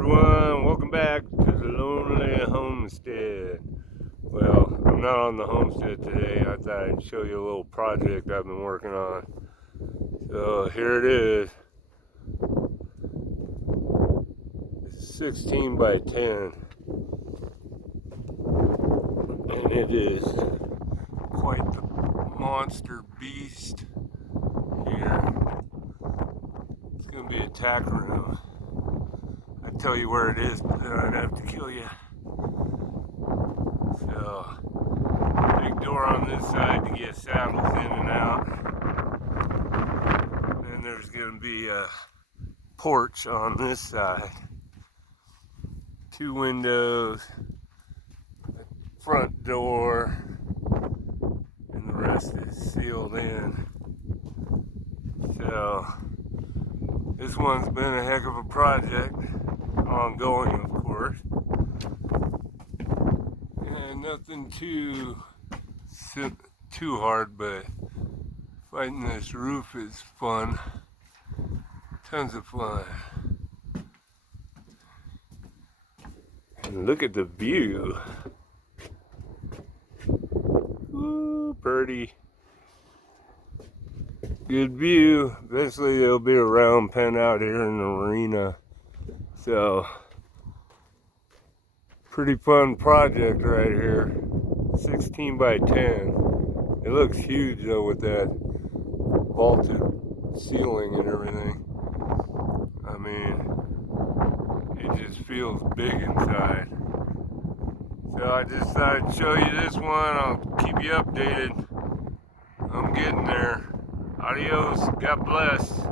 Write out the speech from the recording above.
everyone, welcome back to the Lonely Homestead. Well, I'm not on the homestead today. I thought I'd show you a little project I've been working on. So here it is. It's 16 by 10. And it is quite the monster beast here. It's going to be a tack room. I'd tell you where it is, but then I'd have to kill you. So, big door on this side to get saddles in and out. Then there's going to be a porch on this side. 2 windows, a front door, and the rest is sealed in. So, this one's been a heck of a project. Ongoing, of course, and nothing too hard, but fighting this roof is fun, tons of fun. And look at the view. Ooh, pretty good view. Eventually there'll be a round pen out here in the arena. So, pretty fun project right here. 16 by 10. It looks huge though with that vaulted ceiling and everything. I mean, it just feels big inside. So I just thought I'd show you this one. I'll keep you updated. I'm getting there. Adios. God bless.